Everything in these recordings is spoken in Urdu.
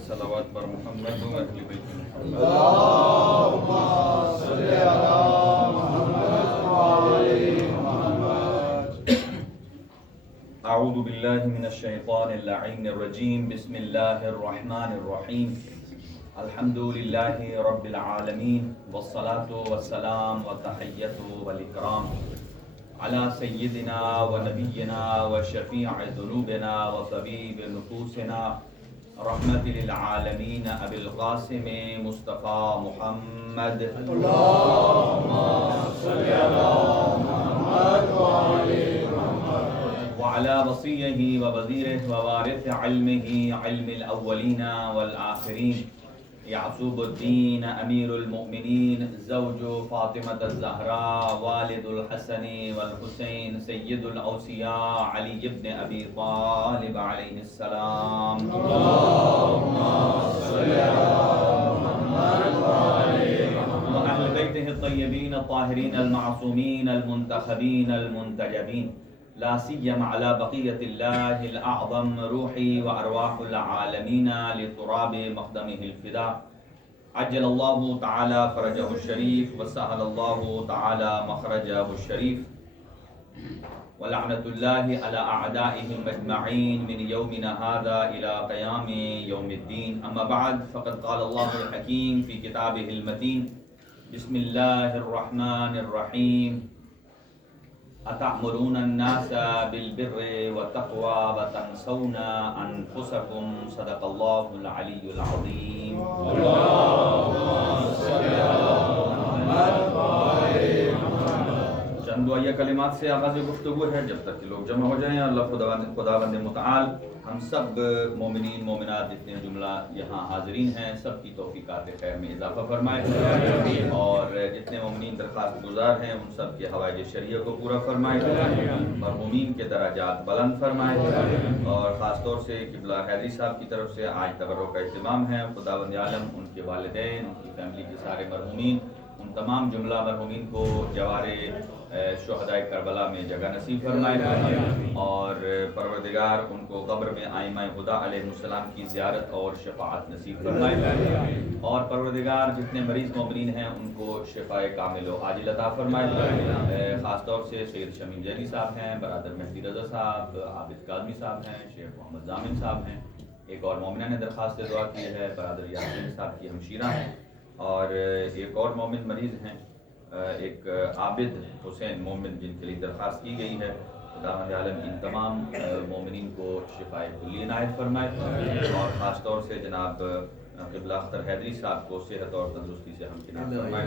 صلوات بر محمد و اہل بیت محمد اللهم صل على محمد وعلى محمد. اعوذ باللہ من الشیطان اللعین الرجیم. بسم اللہ الرحمن الرحیم. الحمد للہ رب العالمین والصلاة والسلام والتحیۃ والاکرام علی سیدنا و نبینا و شفیع ذنوبنا و طبیب نفوسنا رحمت للعالمین ابی القاسم مصطفیٰ محمد. اللهم صل على محمد وعلى محمد. وعلى وصيه ووزيره ووارث علمه علم الأولين والآخرين يعقوب الدين أمير المؤمنين زوج فاطمة الزهراء والد الحسن والحسين سيد الأوصياء علي بن أبي طالب عليه السلام. اللهم صل على محمد وعلى محمد. وأهل بيته الطيبين الطاهرين المعصومين المنتخبين المنتجبين لا سيما على بقية الله الأعظم روحي وأرواح العالمين لتراب مقدمه الفداء. عجل الله تعالى فرجه الشريف وسهل الله تعالى مخرجه الشريف. ولعنة الله على أعدائهم أجمعين من يومنا هذا إلى قيام يوم الدين. أما بعد فقد قال الله الحكيم في كتابه المتين. بسم الله الرحمن الرحيم. أتأمرون الناس بالبر والتقوى وتنسون أنفسكم صدق الله العلي العظيم. اللهم صل على محمد وعلى محمد. چند دعائیہ کلمات سے آغاز گفتگو ہے جب تک کہ لوگ جمع ہو جائیں. اللہ خداوند متعال ہم سب مومنین مومنات جتنے جملہ یہاں حاضرین ہیں سب کی توفیقات خیر میں اضافہ فرمائے اور جتنے مومنین درخواست گزار ہیں ان سب کے حوائج شرعیہ کو پورا فرمائے، مرحومین کے درجات بلند فرمائے. اور خاص طور سے قبلہ حیدری صاحب کی طرف سے آج تبرک کا اہتمام ہے. خداوند عالم ان کے والدین، ان کی فیملی کے سارے مرحومین، ان تمام جملہ مرحومین کو جوار شہدائے کربلا میں جگہ نصیب فرمائے اور پروردگار ان کو قبر میں ائمہ ہدیٰ علیہ السلام کی زیارت اور شفاعت نصیب فرمائے اور پروردگار جتنے مریض مومنین ہیں ان کو شفاء کامل و عاجل عطا فرمائے. خاص طور سے سید شمیم جیلی صاحب ہیں، برادر مہدی رضا صاحب، عابد کاظمی صاحب ہیں، شیخ محمد ضامن صاحب ہیں. ایک اور مومنہ نے درخواست دعا کی ہے، برادر یاسین صاحب کی ہمشیرہ ہیں. اور ایک اور مومن مریض ہیں، ایک عابد حسین مومن جن کے لیے درخواست کی گئی ہے. خداوند عالم ان تمام مومنین کو شفاء کلی عنایت فرمائے اور خاص طور سے جناب قبلہ اختر حیدری صاحب کو صحت اور تندرستی سے ہمکنار فرمائے.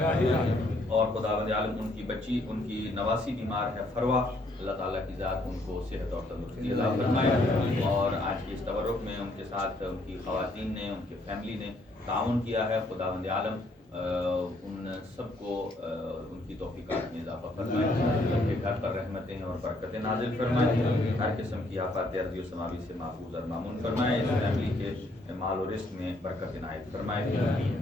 اور خداوند عالم ان کی بچی، ان کی نواسی بیمار ہے فروا، اللہ تعالیٰ کی ذات ان کو صحت اور تندرستی عطا فرمائے. اور آج کے اس تبرک میں ان کے ساتھ ان کی خواتین نے، ان کے فیملی نے تعاون کیا ہے. خداوند عالم ان سب کو ان کی توفیقات میں اضافہ فرمائے، ان کے گھر پر رحمتیں اور برکتیں نازل فرمائے، ہر قسم کی آفات ارضی و سماوی سے محفوظ اور مامون فرمائے. اس فیملی کے مال و رزق میں برکت عنایت فرمائے،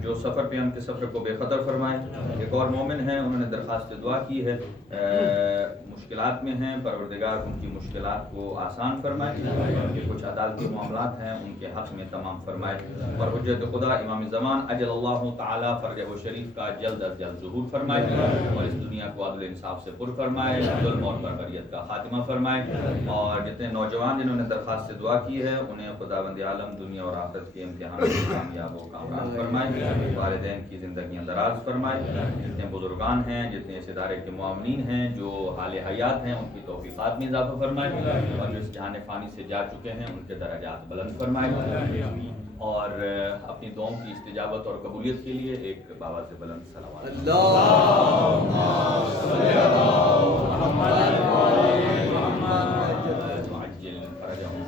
جو سفر پہ ان کے سفر کو بے خطر فرمائے. ایک اور مومن ہیں، انہوں نے درخواست دعا کی ہے، مشکلات میں ہیں، پروردگار ان کی مشکلات کو آسان فرمائے. کہ کچھ عدالتی معاملات ہیں ان کے حق میں تمام فرمائے اور حجت خدا امام زمان اجل اللہ تعالی فرجہ شریف کا جلد از جلد ظہور فرمائے اور اس دنیا کو عدل انصاف سے پر فرمائے، ظلم اور بربریت کا خاتمہ فرمائے. اور جتنے نوجوان جنہوں نے درخواست سے دعا کی ہے انہیں خداوند عالم دنیا اور آخرت کے امتحان میں کامیاب و کامران فرمائے، والدین کی زندگیاں دراز فرمائے. جتنے بزرگان ہیں، جتنے اس ادارے کے معاونین ہیں جو حال حیات ہیں ان کی توفیقات میں اضافہ فرمائے اور جو اس جہان فانی سے جا چکے ہیں ان کے درجات بلند فرمائے. اور اپنی دعاؤں کی استجابت اور قبولیت کے لیے ایک بابا سے بلند صلوات. اللهم صل على محمد وعلى محمد. معجل فرجہم.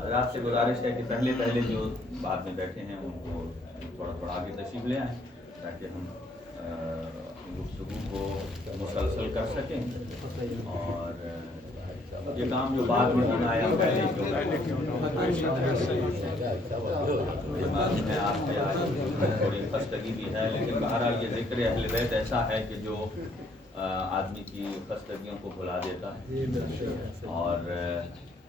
حضرات سے گزارش ہے کہ پہلے جو بعد میں بیٹھے ہیں ان کو تھوڑا آگے تشریف لے آئیں تاکہ ہم گفتگو کو مسلسل کر سکیں. اور یہ کام جو بعد میں ہونا ہے پہلے تھوڑی خستگی بھی ہے، لیکن بہرحال یہ ذکر اہل بیت ایسا ہے کہ جو آدمی کی خستگیوں کو بھلا دیتا ہے. اور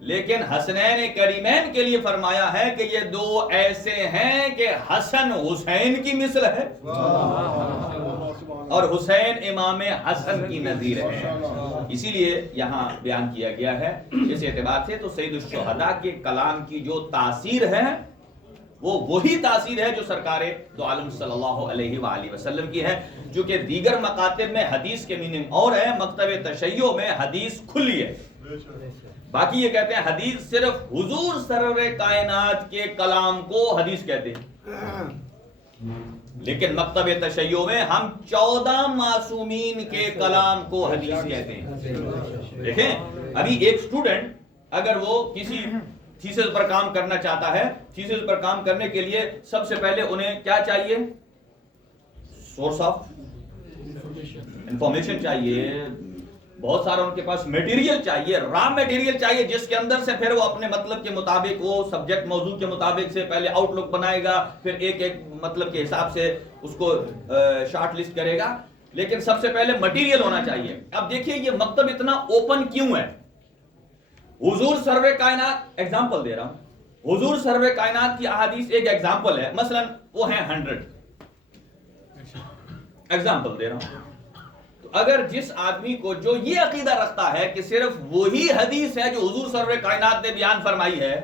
لیکن حسنین کریمین کے لیے فرمایا ہے کہ یہ دو ایسے ہیں کہ حسن حسین کی مثل ہے اور حسین امام حسن کی نظیر ہے. اسی لیے یہاں بیان کیا گیا ہے. اس اعتبار سے تو سید الشہداء کے کلام کی جو تاثیر ہے وہ وہی تاثیر ہے جو سرکار دو عالم صلی اللہ علیہ وآلہ وسلم کی ہے. جو کہ دیگر مکاتب میں حدیث کے میننگ اور ہے، مکتب تشیع میں حدیث کھلی ہے. باقی یہ کہتے ہیں حدیث صرف حضور سرور کائنات کے کلام کو حدیث کہتے ہیں، لیکن مکتب تشیع میں ہم 14 معصومین کے کلام کو حدیث کہتے ہیں. دیکھیں ابھی ایک اسٹوڈنٹ اگر وہ کسی تھیسس پر کام کرنا چاہتا ہے، تھیسس پر کام کرنے کے لیے سب سے پہلے انہیں کیا چاہیے؟ سورس آف انفارمیشن چاہیے، بہت سارا ان کے پاس میٹیریل چاہیے، را میٹیریل چاہیے، جس کے اندر سے پھر وہ اپنے مطلب کے مطابق وہ سبجیکٹ موضوع کے مطابق سے پہلے آؤٹ لک بنائے گا، پھر ایک ایک مطلب کے حساب سے اس کو شارٹ لسٹ کرے گا. لیکن سب سے پہلے مٹیریل ہونا چاہیے. اب دیکھیے یہ مکتب اتنا اوپن کیوں ہے؟ حضور سرور کائنات، ایگزامپل دے رہا ہوں، حضور سرور کائنات کی احادیث ایک ایگزامپل ہے، مثلا وہ ہیں 100، ایگزامپل دے رہا ہوں. تو اگر جس آدمی کو جو یہ عقیدہ رکھتا ہے کہ صرف وہی حدیث ہے جو حضور سرور کائنات نے بیان فرمائی ہے،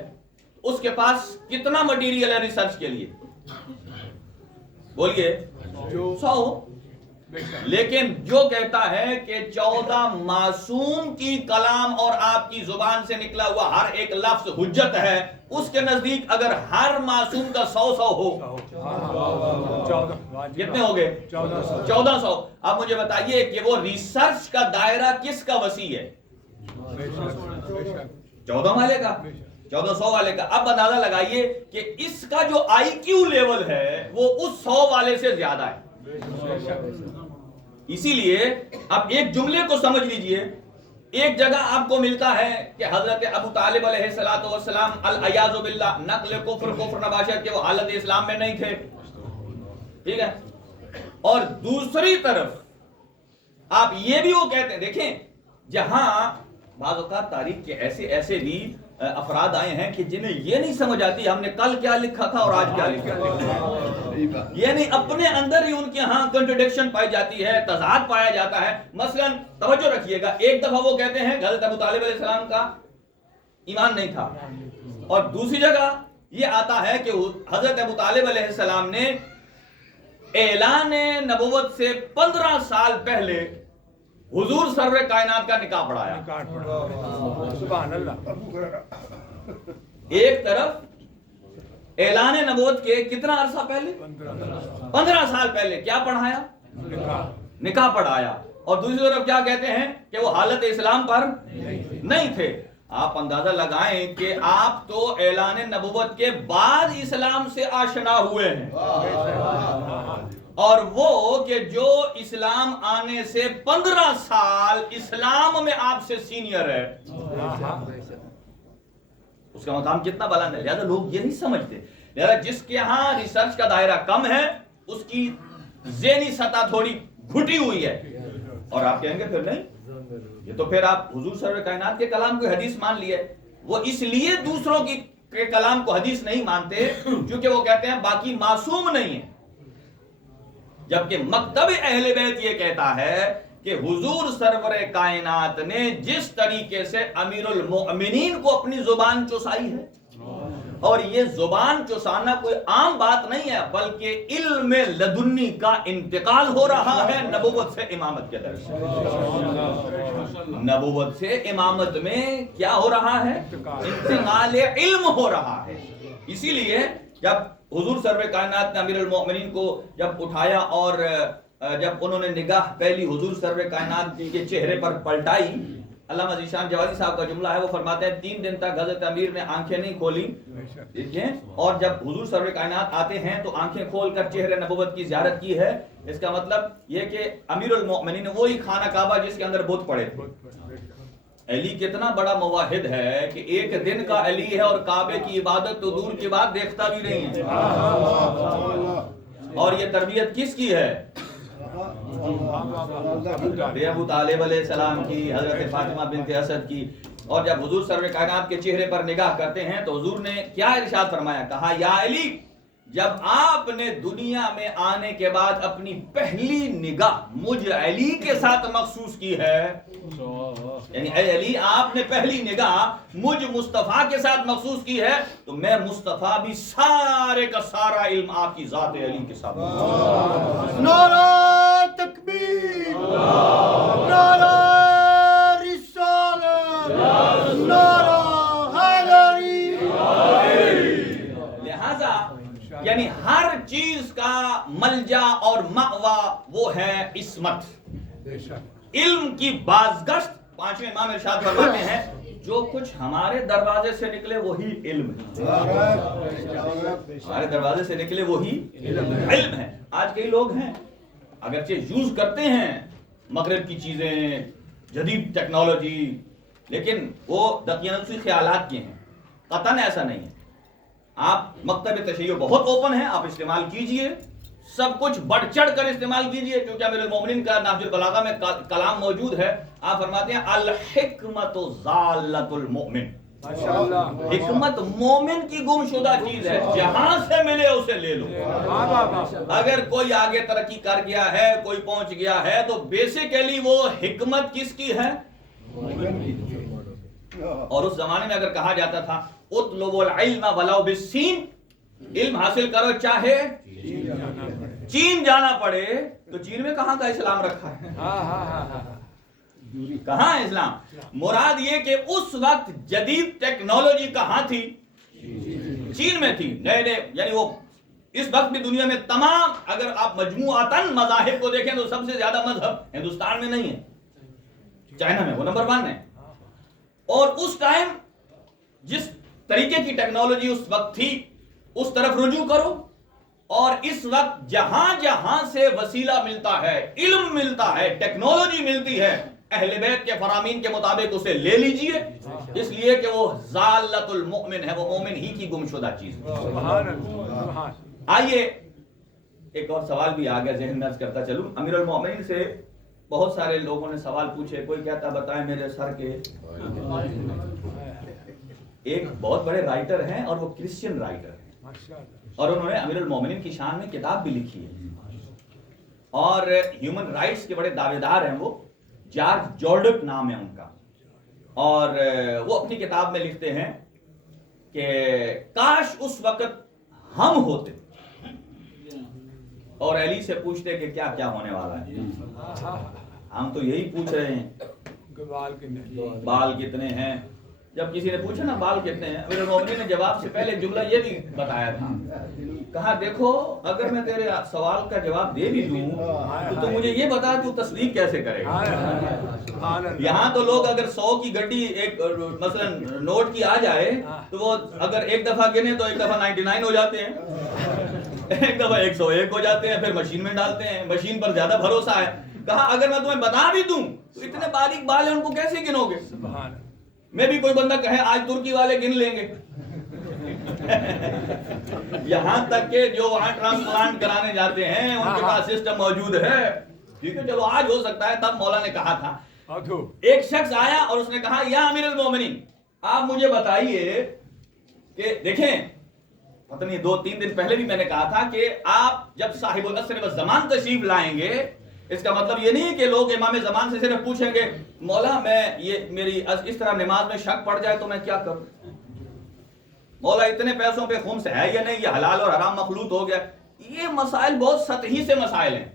اس کے پاس کتنا مٹیریل ہے ریسرچ کے لیے؟ بولیے 100. لیکن جو کہتا ہے کہ 14 معصوم کی کلام اور آپ کی زبان سے نکلا ہوا ہر ایک لفظ حجت ہے، اس کے نزدیک اگر ہر معصوم کا 100 ہو، کتنے ہو گئے؟ 1400. اب مجھے بتائیے کہ وہ ریسرچ کا دائرہ کس کا وسیع ہے؟ 14 والے کا، 1400 والے کا. اب اندازہ لگائیے کہ اس کا جو آئی کیو لیول ہے وہ اس 100 والے سے زیادہ ہے. اسی لیے اب ایک جملے کو سمجھ لیجئے. ایک جگہ آپ کو ملتا ہے کہ حضرت ابو طالب علیہ السلام العیاذ باللہ نقل کفر نباشت کے وہ حالت اسلام میں نہیں تھے، ٹھیک ہے. اور دوسری طرف آپ یہ بھی وہ کہتے ہیں، دیکھیں جہاں بعض اوقات تاریخ کے ایسے بھی افراد آئے ہیں کہ جنہیں یہ نہیں سمجھ آتی ہم نے کل کیا لکھا تھا اور آج کیا لکھا تھا، یعنی اپنے اندر ہی ان کے ہاں کنٹرڈکشن پائی جاتی ہے، تضاد پایا جاتا ہے. مثلا توجہ رکھیے گا، ایک دفعہ وہ کہتے ہیں حضرت ابو طالب علیہ السلام کا ایمان نہیں تھا، اور دوسری جگہ یہ آتا ہے کہ حضرت ابو طالب علیہ السلام نے اعلان نبوت سے 15 سال پہلے حضور سرور کائنات کا نکاح پڑھایا. سبحان اللہ. ایک طرف اعلان نبوت کے کتنا عرصہ پہلے؟ 15 سال پہلے کیا پڑھایا؟ نکاح پڑھایا. اور دوسری طرف کیا کہتے ہیں کہ وہ حالت اسلام پر نہیں تھے. آپ اندازہ لگائیں کہ آپ تو اعلان نبوت کے بعد اسلام سے آشنا ہوئے ہیں، اور وہ کہ جو اسلام آنے سے 15 سال اسلام میں آپ سے سینئر ہے، اس کا مقام کتنا بلند ہے. لہذا لوگ یہ نہیں سمجھتے. لہذا جس کے ہاں ریسرچ کا دائرہ کم ہے اس کی ذہنی سطح تھوڑی گھٹی ہوئی ہے. اور آپ کہیں گے پھر نہیں، یہ تو پھر آپ حضور سرور کائنات کے کلام کو حدیث مان لیے. وہ اس لیے دوسروں کے کلام کو حدیث نہیں مانتے کیونکہ وہ کہتے ہیں باقی معصوم نہیں ہیں. جبکہ مکتب اہل بیت یہ کہتا ہے کہ حضور سرور کائنات نے جس طریقے سے امیر المؤمنین کو اپنی زبان چسائی ہے، اور یہ زبان چسانا کوئی عام بات نہیں ہے بلکہ علم لدنی کا انتقال ہو رہا ہے نبوت سے امامت کے درجے. نبوت سے امامت میں کیا ہو رہا ہے؟ انتقال علم ہو رہا ہے. اسی لیے جب حضور سرور کائنات نے امیر المؤمنین کو جب اٹھایا اور جب انہوں نے نگاہ پہلی حضور سرور کائنات کے چہرے پر پلٹائی، علامہ ذیشان جوادی صاحب کا جملہ ہے، وہ فرماتے ہیں 3 دن تک حضرت امیر نے آنکھیں نہیں کھولی. اور جب حضور سرور کائنات آتے ہیں تو آنکھیں کھول کر چہرے نبوت کی زیارت کی ہے. اس کا مطلب یہ کہ امیر المؤمنین وہی خانہ کعبہ جس کے اندر بت پڑے. علی کتنا بڑا موحد ہے کہ ایک دن کا علی ہے اور کعبے کی عبادت تو دور کی بات دیکھتا بھی نہیں ہے. اور یہ تربیت کس کی ہے؟ ابو طالب علیہ السلام کی، حضرت فاطمہ بنت اسد کی. اور جب حضور سرور کائنات کے چہرے پر نگاہ کرتے ہیں تو حضور نے کیا ارشاد فرمایا؟ کہا یا علی، جب آپ نے دنیا میں آنے کے بعد اپنی پہلی نگاہ مجھ علی کے ساتھ مخصوص کی ہے، یعنی اے علی آپ نے پہلی نگاہ مجھ مصطفیٰ کے ساتھ مخصوص کی ہے، تو میں مصطفیٰ بھی سارے کا سارا علم آپ کی ذات علی کے ساتھ. نعرہ تکبیر، نعرہ رسالت، نعرہ حیدری. لہذا یعنی ہر چیز کا ملجا اور مأوا وہ ہے عصمت. علم کی بازگشت، پانچویں امام ارشاد فرماتے ہیں جو کچھ ہمارے دروازے سے نکلے وہی علم ہے. ہمارے دروازے سے نکلے وہی علم ہے. آج کئی لوگ ہیں اگرچہ یوز کرتے ہیں مغرب کی چیزیں، جدید ٹیکنالوجی، لیکن وہ دقیانوسی خیالات کے ہیں. قطعاً ایسا نہیں ہے. آپ مکتب تشیع بہت اوپن ہے، آپ استعمال کیجئے، سب کچھ بڑھ چڑھ کر استعمال کیجئے، کیونکہ امیر المومنین کا نہج البلاغہ میں کلام موجود ہے. آپ فرماتے ہیں الحکمت ضالۃ المؤمن، حکمت مومن کی گم شدہ چیز ہے، جہاں سے ملے اسے لے لو. اگر کوئی آگے ترقی کر گیا ہے، کوئی پہنچ گیا ہے، تو بیسیکلی وہ حکمت کس کی ہے؟ اور اس زمانے میں اگر کہا جاتا تھا اطلبوا العلم ولو بالسین، علم حاصل کرو چاہے چین جانا پڑے، تو چین میں کہاں کا اسلام رکھا ہے؟ کہاں ہے اسلام؟ مراد یہ کہ اس وقت جدید ٹیکنالوجی کہاں تھی؟ چین میں تھی. نئے نئے، یعنی وہ اس وقت بھی دنیا میں تمام، اگر آپ مجموعاتاً مذاہب کو دیکھیں تو سب سے زیادہ مذہب ہندوستان میں نہیں ہے، چائنا میں وہ نمبر 1 ہے. اور اس ٹائم جس طریقے کی ٹیکنالوجی اس وقت تھی اس طرف رجوع کرو، اور اس وقت جہاں جہاں سے وسیلہ ملتا ہے، علم ملتا ہے، ٹیکنالوجی ملتی ہے، اہل بیت کے فرامین کے مطابق اسے لے لیجئے، اس لیے کہ وہ ضالۃ المؤمن ہے، وہ مومن ہی کی گمشدہ چیز ہے. آئیے ایک اور سوال بھی آ گیا ذہن میں، عرض کرتا چلوں. امیر المومنین سے بہت سارے لوگوں نے سوال پوچھے. کوئی کہتا بتائیں میرے سر کے ایک بہت بڑے رائٹر ہیں اور وہ کرسچین رائٹر ہیں، اور انہوں نے امیر المومنین کی شان میں کتاب بھی لکھی ہے، اور ہیومن رائٹس کے بڑے دعوے دار ہیں. وہ جارج جارڈک نام ہے ان کا، اور وہ اپنی کتاب میں لکھتے ہیں کہ کاش اس وقت ہم ہوتے اور علی سے پوچھتے کہ کیا کیا ہونے والا ہے. ہم تو یہی پوچھ رہے ہیں بال کتنے ہیں. جب کسی نے پوچھا نا بال کتنے ہیں، امیر المومنین نے جواب سے پہلے جملہ یہ بھی بتایا تھا، کہا دیکھو اگر میں تیرے سوال کا جواب دے بھی دوں تو مجھے یہ بتا تو تصدیق کیسے کرے گا. یہاں تو لوگ اگر 100 کی گڈی ایک مثلا نوٹ کی آ جائے تو وہ اگر ایک دفعہ گنے تو ایک دفعہ 99 ہو جاتے ہیں، ایک دفعہ 101 ہو جاتے ہیں، پھر مشین میں ڈالتے ہیں، مشین پر زیادہ بھروسہ ہے. کہا اگر میں تمہیں بتا بھی دوں تو اتنے باریک بال ہیں ان کو کیسے گنو گے؟ میں بھی کوئی بندہ کہے آج ترکی والے گن لیں گے. یہاں تک کہ جو وہاں ٹرانسپلانٹ کرانے جاتے ہیں ان کے پاس سسٹم موجود ہے. ٹھیک ہے چلو آج ہو سکتا ہے، تب مولا نے کہا تھا. ایک شخص آیا اور اس نے کہا یا امیر المومنین آپ مجھے بتائیے کہ دیکھیں پتہ نہیں 2-3 دن پہلے بھی میں نے کہا تھا کہ آپ جب صاحب العصر والزمان تشریف لائیں گے، اس کا مطلب یہ نہیں ہے کہ لوگ امام زمان سے صرف پوچھیں گے مولا میں یہ میری اس طرح نماز میں شک پڑ جائے تو میں کیا کروں، مولا اتنے پیسوں پہ خمس ہے یا نہیں، یہ حلال اور حرام مخلوط ہو گیا. یہ مسائل بہت سطحی سے مسائل ہیں.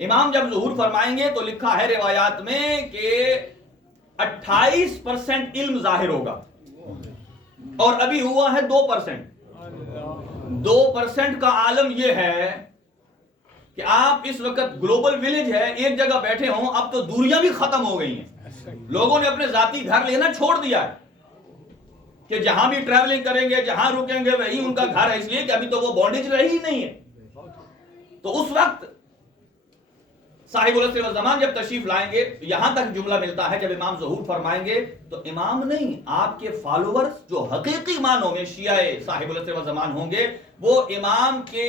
امام جب ظہور فرمائیں گے تو لکھا ہے روایات میں کہ 28% علم ظاہر ہوگا، اور ابھی ہوا ہے 2%. 2% کا عالم یہ ہے کہ آپ اس وقت گلوبل ویلیج ہے، ایک جگہ بیٹھے ہوں، اب تو دوریاں بھی ختم ہو گئی ہیں. لوگوں نے اپنے ذاتی گھر لینا چھوڑ دیا ہے کہ جہاں بھی ٹریولنگ کریں گے، جہاں رکیں گے وہی ان کا گھر ہے، اس لیے کہ ابھی تو وہ بانڈیج رہی نہیں ہے. تو اس وقت صاحب العصر والزمان جب تشریف لائیں گے، یہاں تک جملہ ملتا ہے جب امام ظہور فرمائیں گے تو امام نہیں، آپ کے فالوورز جو حقیقی معنوں میں شیعہ صاحب العصر والزمان ہوں گے، وہ امام کے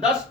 10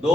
2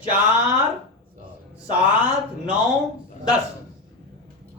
4, 7, 9, 10।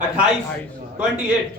28, 28।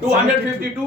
252,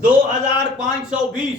2520।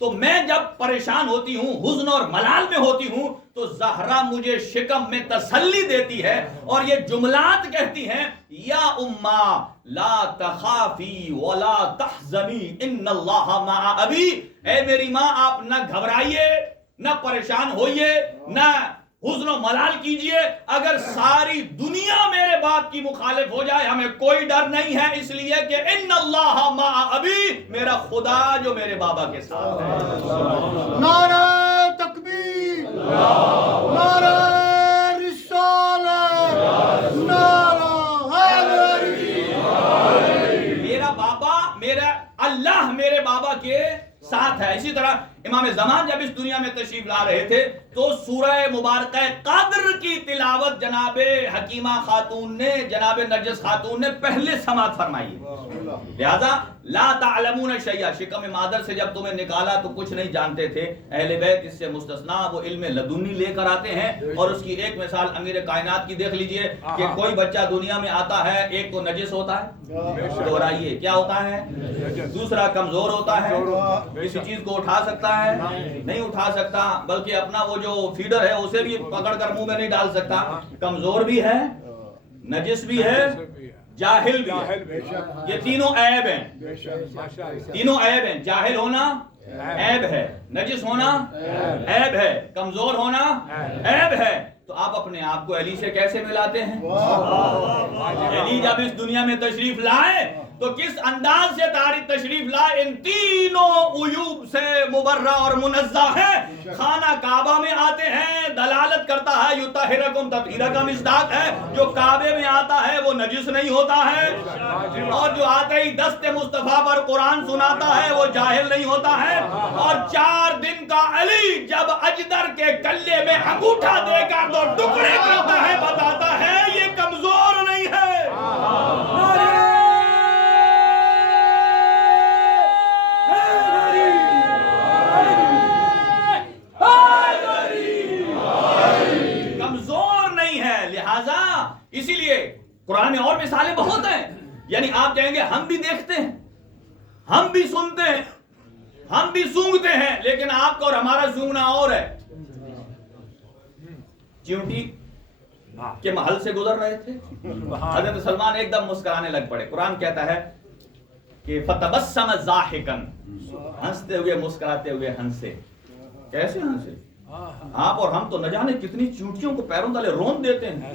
تو میں جب پریشان ہوتی ہوں، حزن اور ملال میں ہوتی ہوں، تو زہرا مجھے شکم میں تسلی دیتی ہے اور یہ جملات کہتی ہیں، یا اماں لا تخافی ولا تحزنی ان اللہ مع ابی، اے میری ماں آپ نہ گھبرائیے، نہ پریشان ہوئیے، نہ حزن و ملال کیجئے، اگر ساری دنیا میرے باپ کی مخالف ہو جائے ہمیں کوئی ڈر نہیں ہے، اس لیے کہ ان اللہ مع ابی، میرا خدا جو میرے بابا کے ساتھ ہے۔ نعرہ تکبیر، نعرہ رسالت، نعرہ حیدری۔ میرا بابا، میرا اللہ میرے بابا کے ساتھ ہے۔ اسی طرح امام زمان جب اس دنیا میں تشریف لا رہے تھے تو سورہ مبارکہ قدر کی تلاوت جناب حکیمہ خاتون نے، جناب نرجس خاتون نے پہلے سماعت فرمائی، لہذا لا تعلمون شیئا، شکم مادر سے جب تمہیں نکالا تو کچھ نہیں جانتے تھے۔ اہل بیت اس سے مستثنا، وہ علم لدنی لے کر آتے ہیں، اور اس کی ایک مثال امیر کائنات کی دیکھ لیجئے کہ کوئی بچہ دنیا میں آتا ہے، ایک تو نجس ہوتا ہے، دہرائیے کیا ہوتا ہے، دوسرا کمزور ہوتا ہے، کسی چیز کو اٹھا سکتا ہے نہیں اٹھا سکتا، بلکہ اپنا وہ جو فیڈر ہے اسے بھی پکڑ کر منہ میں نہیں ڈال سکتا، کمزور بھی ہے، نجس بھی ہے، جاہل بھی ہے۔ یہ تینوں عیب ہیں، تینوں عیب ہیں۔ جاہل ہونا عیب ہے، نجس ہونا عیب ہے، کمزور ہونا عیب ہے۔ تو آپ اپنے آپ کو علی سے کیسے ملاتے ہیں؟ علی جب اس دنیا میں تشریف لائے تو کس انداز سے تشریف لائے، ان تینوں عیوب سے مبرہ اور منزہ ہے۔ خانہ کعبہ میں آتے ہیں، دلالت کرتا ہے، یطہرکم تطہیرا کا مصداق ہے، جو کعبے میں آتا ہے وہ نجس نہیں ہوتا ہے، اور جو آتے ہی دست مصطفیٰ پر قرآن سناتا ہے وہ جاہل نہیں ہوتا ہے۔ اور 4 دن کا علی جب اجدر کے گلے میں انگوٹھا دے کر دو ٹکڑے کرتا ہے، بتاتا ہے یہ کمزور نہیں ہے۔ اسی لیے قرآن میں اور مثالیں بہت ہیں، یعنی آپ کہیں گے ہم بھی دیکھتے ہیں، ہم بھی سنتے ہیں، ہم بھی سونگتے ہیں، لیکن آپ کا اور ہمارا سونگنا اور ہے۔ چیونٹی کے محل سے گزر رہے تھے، حضرت سلمان ایک دم مسکرانے لگ پڑے۔ قرآن کہتا ہے کہ فتبسم ضاحکا، ہنستے ہوئے مسکراتے ہوئے ہنسے۔ کیسے ہنسے؟ آپ اور ہم تو نہ جانے کتنی چونٹیوں کو پیروں تلے رون دیتے ہیں،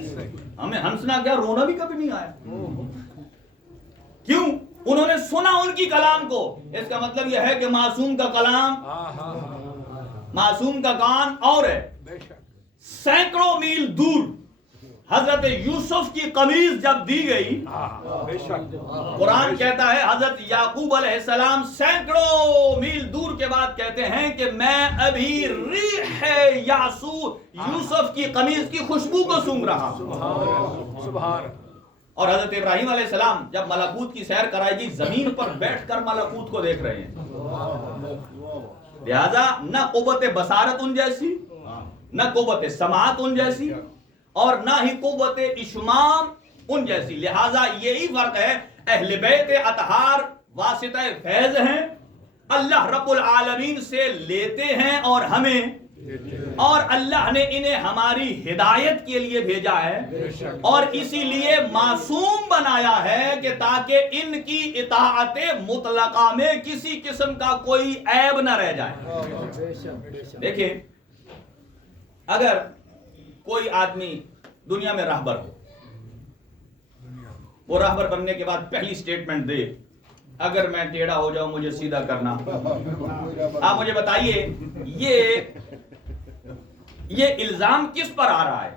ہمیں ہنسنا کیا رونا بھی کبھی نہیں آیا۔ کیوں؟ انہوں نے سنا ان کی کلام کو، اس کا مطلب یہ ہے کہ معصوم کا کلام، معصوم کا کان اور ہے۔ سینکڑوں میل دور حضرت یوسف کی قمیض جب دی گئی، قرآن کہتا ہے حضرت یعقوب علیہ السلام سینکڑوں میل دور کے بعد کہتے ہیں کہ میں ابھی ریح یوسف کی قمیض کی خوشبو کو سونگ رہا ہوں۔ اور حضرت ابراہیم علیہ السلام جب ملکوت کی سیر کرائے گی، زمین پر بیٹھ کر ملکوت کو دیکھ رہے ہیں، لہذا نہ قوت بصارت ان جیسی، نہ قوت سماعت ان جیسی، اور نہ ہی قوت اشمام ان جیسی۔ لہذا یہی فرق ہے، اہل بیت اطہار واسطہ فیض ہیں، اللہ رب العالمین سے لیتے ہیں اور ہمیں، اور اللہ نے انہیں ہماری ہدایت کے لیے بھیجا ہے، اور اسی لیے معصوم بنایا ہے کہ تاکہ ان کی اطاعت مطلقہ میں کسی قسم کا کوئی عیب نہ رہ جائے۔ دیکھیں، اگر کوئی آدمی دنیا میں راہبر ہو، وہ راہبر بننے کے بعد پہلی سٹیٹمنٹ دے، اگر میں ٹیڑھا ہو جاؤں مجھے سیدھا کرنا۔ آپ مجھے بتائیے یہ الزام کس پر آ رہا ہے؟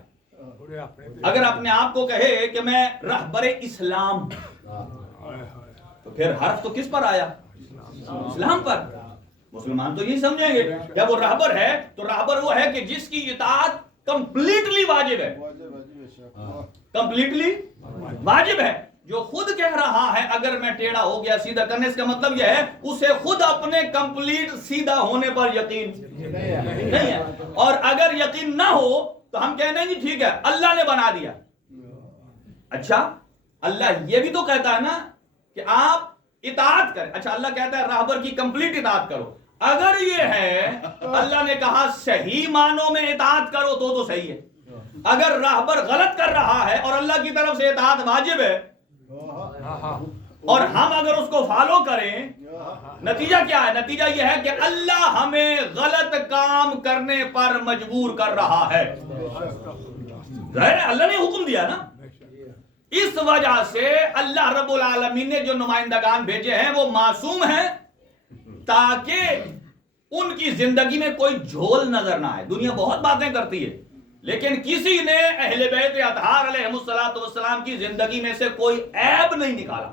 اگر اپنے آپ کو کہے کہ میں راہبر اسلام، تو پھر حرف تو کس پر آیا؟ اسلام پر۔ مسلمان تو یہی سمجھیں گے جب وہ راہبر ہے تو راہبر وہ ہے کہ جس کی اطاعت کمپلیٹلی واجب ہے، کمپلیٹلی واجب ہے، جو خود کہہ رہا ہے اگر میں ٹیڑھا ہو گیا سیدھا کرنے، اس کا مطلب یہ ہے اسے خود اپنے کمپلیٹ سیدھا ہونے پر یقین نہیں ہے، اور اگر یقین نہ ہو تو ہم کہنے گے ٹھیک ہے اللہ نے بنا دیا۔ اچھا، اللہ یہ بھی تو کہتا ہے نا کہ آپ اطاعت کریں۔ اچھا، اللہ کہتا ہے راہبر کی کمپلیٹ اطاعت کرو، اگر یہ ہے اللہ نے کہا صحیح معنوں میں اطاعت کرو تو صحیح ہے. اگر راہبر غلط کر رہا ہے اور اللہ کی طرف سے اطاعت واجب ہے اور ہم اگر اس کو فالو کریں, نتیجہ کیا ہے؟ نتیجہ یہ ہے کہ اللہ ہمیں غلط کام کرنے پر مجبور کر رہا ہے. اللہ نے حکم دیا نا. اس وجہ سے اللہ رب العالمین نے جو نمائندگان بھیجے ہیں وہ معصوم ہیں تاکہ ان کی زندگی میں کوئی جھول نظر نہ آئے. دنیا بہت باتیں کرتی ہے لیکن کسی نے اہل بیت اطہار علیہ السلام کی زندگی میں سے کوئی عیب نہیں نکالا.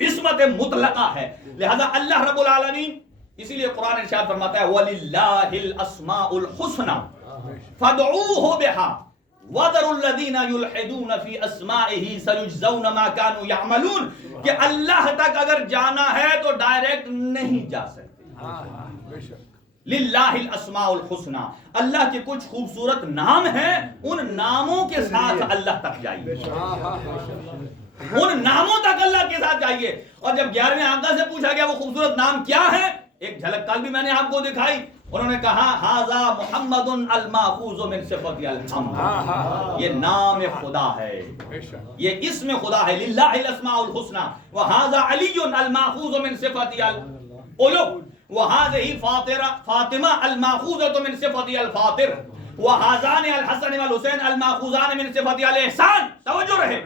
عصمت مطلقہ ہے. لہذا اللہ رب العالمین اسی لیے قرآن ارشاد فرماتا ہے وَلِلَّهِ الْأَسْمَاءُ الْحُسْنَى فَادْعُوهُ بِهَا وَذَرُوا الَّذِينَ يُلْحِدُونَ فِي أَسْمَائِهِ سَيُجْزَوْنَ مَا كَانُوا يَعْمَلُونَ کہ اللہ تک اگر جانا ہے تو ڈائریکٹ نہیں جا سکتے. للہ الاسماء الحسنى, اللہ کے کچھ خوبصورت نام ہیں, ان ناموں کے ساتھ اللہ تک جائیے. ان ناموں تک اللہ کے ساتھ جائیے. اور جب 11ویں آقا سے پوچھا گیا وہ خوبصورت نام کیا ہے, ایک جھلک کل بھی میں نے آپ کو دکھائی. انہوں نے کہا ھذا محمد الماخوذ من صفۃ الحمد, یہ نام خدا ہے, یہ اسم خدا ہے. للہ الاسماء الحسنى وھذا علی الماخوذ من صفۃ الالوہ وهذه فاطمہ الماخوذۃ من صفۃ الفاطر وهذان الحسن والحسین الماخوذان من صفۃ الاحسان. توجہ رہے,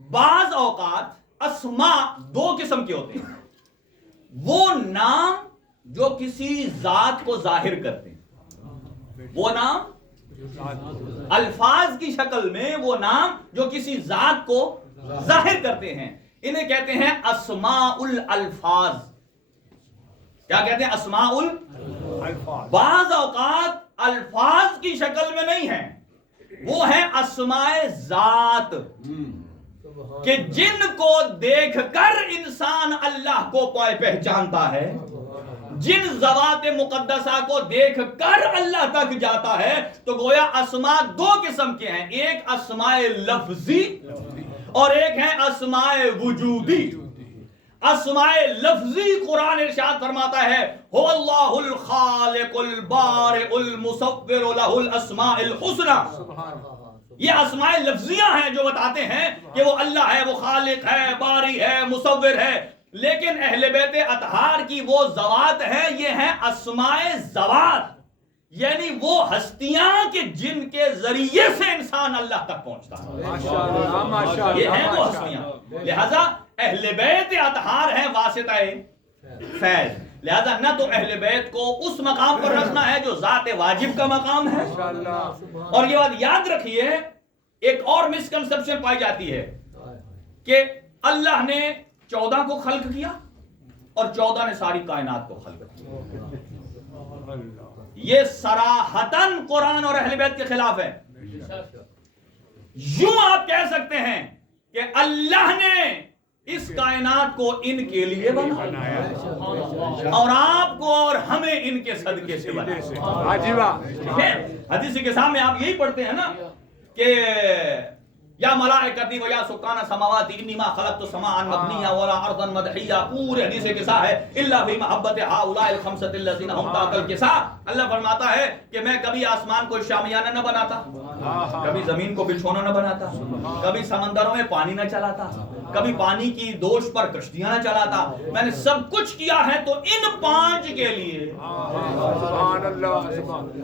بعض اوقات اسماء دو قسم کے ہوتے ہیں. وہ نام جو کسی ذات کو ظاہر کرتے ہیں, وہ نام الفاظ کی شکل میں, وہ نام جو کسی ذات کو ظاہر کرتے ہیں, انہیں کہتے ہیں اسماء الالفاظ. کیا کہتے ہیں؟ اسماء الالفاظ. بعض اوقات الفاظ کی شکل میں نہیں ہیں, وہ ہیں اسماء ذات کہ جن کو دیکھ کر انسان اللہ کو پہچانتا ہے, جن ذوات مقدسہ کو دیکھ کر اللہ تک جاتا ہے. تو گویا اسماء دو قسم کے ہیں, ایک اسماء لفظی اور ایک ہے اسماء وجودی. اسماء لفظی قرآن ارشاد فرماتا ہے هو اللہ الخالق البارئ المصور لہ الاسماء الحسنى. یہ اسماء لفظیاں ہیں جو بتاتے ہیں کہ وہ اللہ ہے, وہ خالق ہے, باری ہے, مصور ہے. لیکن اہل بیت اطہار کی وہ ذوات ہیں, یہ ہیں اسماء ذوات, یعنی وہ ہستیاں کہ جن کے ذریعے سے انسان اللہ تک پہنچتا ہے. یہ ہیں وہ ہستیاں. لہذا اہل بیت اطہار ہیں واسطہ فیض. لہذا نہ تو اہل بیت کو اس مقام پر رکھنا ہے جو ذات واجب کا مقام ہے. اور یہ بات یاد رکھیے, ایک اور مسکنسپشن پائی جاتی ہے کہ اللہ نے 14 کو خلق کیا اور 14 نے ساری کائنات کو خلق کیا. یہ صراحتاً قرآن اور اہل بیت کے خلاف ہے. یوں آپ کہہ سکتے ہیں کہ اللہ نے اس کائنات کو ان کے لیے بنایا اور آپ کو اور ہمیں ان کے صدقے سے بنایا. حدیث کے سامنے آپ یہی پڑھتے ہیں نا کہ یا ملائکتی و یا سکان سماواتی انی ما خلقت سماعا مبنیا ولا ارضا مدحیا. پورے حدیث قصہ ہے الا فی محبت ہؤلاء الخمسۃ الذین هم تحت القصہ. اللہ فرماتا ہے کہ میں کبھی آسمان کو شامیانہ نہ بناتا, کبھی زمین کو بچھونا نہ بناتا, کبھی سمندروں میں پانی نہ چلاتا, کبھی پانی کی دوش پر کشتیاں نہ چلاتا. میں نے سب کچھ کیا ہے تو ان 5 کے لیے. سبحان اللہ.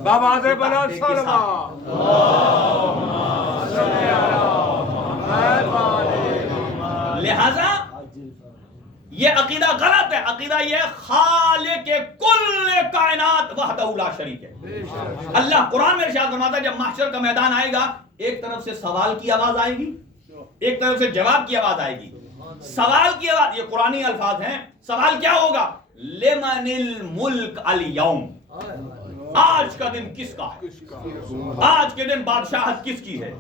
بابا سے بلا لہذا یہ عقیدہ غلط ہے. عقیدہ یہ خالق کل کائنات وحدہ لا شریک ہے. اللہ قرآن میں ارشاد فرماتا ہے جب محشر کا میدان آئے گا, ایک طرف سے سوال کی آواز آئے گی, ایک طرف سے جواب کی آواز آئے گی. سوال کی آواز, یہ قرآنی الفاظ ہیں, سوال کیا ہوگا؟ لمن الملک اليوم, آج کا دن کس کا ہے, آج کے دن بادشاہت کس کی ہے,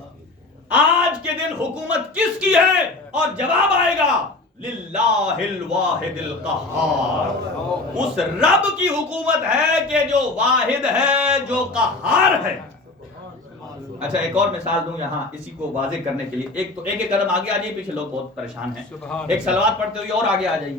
آج کے دن حکومت کس کی ہے؟ اور جواب آئے گا للہ الواحد القہار. اس رب کی حکومت ہے کہ جو واحد ہے, جو قہار ہے. اچھا ایک اور مثال دوں یہاں اسی کو واضح کرنے کے لیے. ایک تو ایک قدم آگے آ جائیے, پیچھے لوگ بہت پریشان ہیں. ایک صلوات پڑھتے ہوئے اور آگے آ جائیے.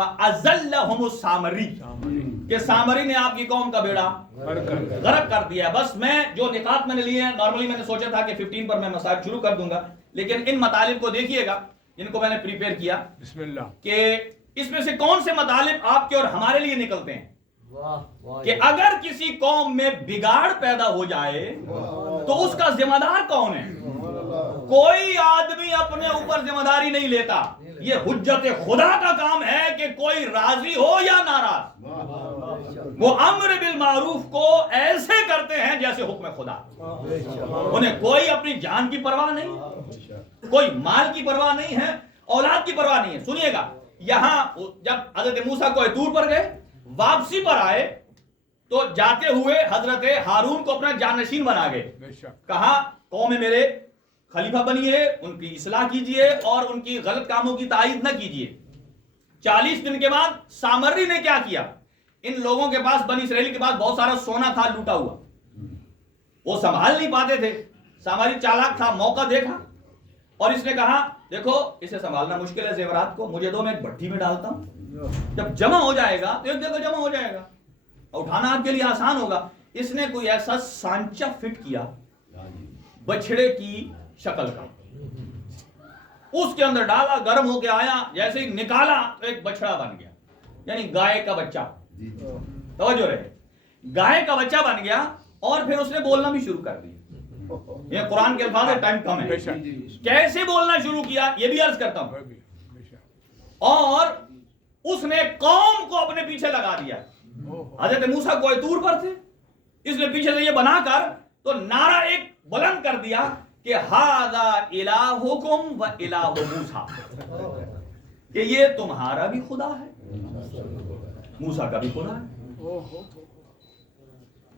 فَأَزَلَّهُمُ السَّامِرِي کہ سامری نے آپ کی قوم کا بیڑا غرق کر دیا. بس میں جو نکات میں نے لیے ہیں، نارملی میں نے سوچا تھا کہ 15 پر میں مسائل شروع کر دوں گا، لیکن ان مطالب کو دیکھیے گا جن کو میں نے پریپیئر کیا بسم اللہ کہ اس میں سے کون سے مطالب آپ کے اور ہمارے لیے نکلتے ہیں کہ اگر کسی قوم میں بگاڑ پیدا ہو جائے تو اس کا ذمہ دار کون ہے؟ کوئی آدمی اپنے اوپر ذمہ داری نہیں لیتا. یہ حجت خدا کا کام ہے کہ کوئی راضی ہو یا ناراض، وہ امر بالمعروف کو ایسے کرتے ہیں جیسے حکم خدا. انہیں کوئی اپنی جان کی پرواہ نہیں، کوئی مال کی پرواہ نہیں ہے، اولاد کی پرواہ نہیں ہے. سنیے گا، یہاں جب حضرت موسیٰ کوہ طور پر گئے، واپسی پر آئے تو جاتے ہوئے حضرت ہارون کو اپنا جانشین بنا گئے. کہا قوم میرے خلیفہ بنیے، ان کی اصلاح کیجئے اور ان کی غلط کاموں کی تائید نہ کیجئے. 40 دن کے بعد سامری نے کیا کیا؟ ان لوگوں کے پاس، بنی اسرائیل کے پاس بہت سارا سونا تھا لوٹا ہوا، وہ سنبھال نہیں پاتے تھے. سامری چالاک تھا، موقع دیکھا اور اس نے کہا دیکھو اسے سنبھالنا مشکل ہے، زیورات کو مجھے دو، میں ایک بھٹی میں ڈالتا ہوں، جب جمع ہو جائے گا تو ایک جگہ جمع ہو جائے گا اور اٹھانا آپ کے لیے آسان ہوگا. اس نے کوئی ایسا سانچہ فٹ کیا بچڑے کی شکل کا، اس کے اندر ڈالا، گرم ہو کے آیا، جیسے ہی نکالا تو ایک بچڑا بن گیا، یعنی گائے کا بچہ. توجہ رہے، گائے کا بچہ بن گیا اور پھر اس نے بولنا بھی شروع کر دیا. یہ قرآن کے الفاظ ہے، ٹائم کم ہے. کیسے بولنا شروع کیا یہ بھی عرض کرتا ہوں. اور اس نے قوم کو اپنے پیچھے لگا دیا. حضرت موسیٰ کوہ طور پر تھے، اس نے پیچھے سے یہ بنا کر تو نعرہ ایک بلند کر دیا کہ ہذا الہکم و الہ موسیٰ، کہ یہ تمہارا بھی خدا ہے، موسیٰ کا بھی خدا ہے.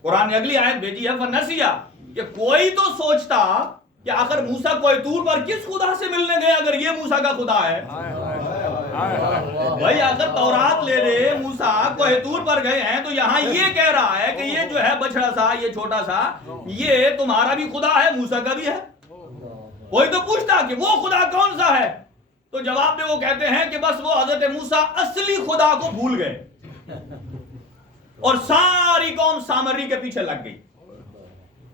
قرآن نے اگلی آیت بھیجی ہے فنسیہ، کہ کوئی تو سوچتا کہ آخر موسیٰ کوہ طور پر کس خدا سے ملنے گئے اگر یہ موسیٰ کا خدا ہے. بھائی اگر تورات لے لے، موسیٰ کوہ طور پر گئے ہیں تو یہاں یہ کہہ رہا ہے کہ یہ جو ہے بچڑا سا، یہ چھوٹا سا، یہ تمہارا بھی خدا ہے، موسیٰ کا بھی ہے. کوئی تو پوچھتا کہ وہ خدا کون سا ہے، تو جواب میں وہ کہتے ہیں کہ بس وہ حضرت موسیٰ اصلی خدا کو بھول گئے اور ساری قوم سامری کے پیچھے لگ گئی.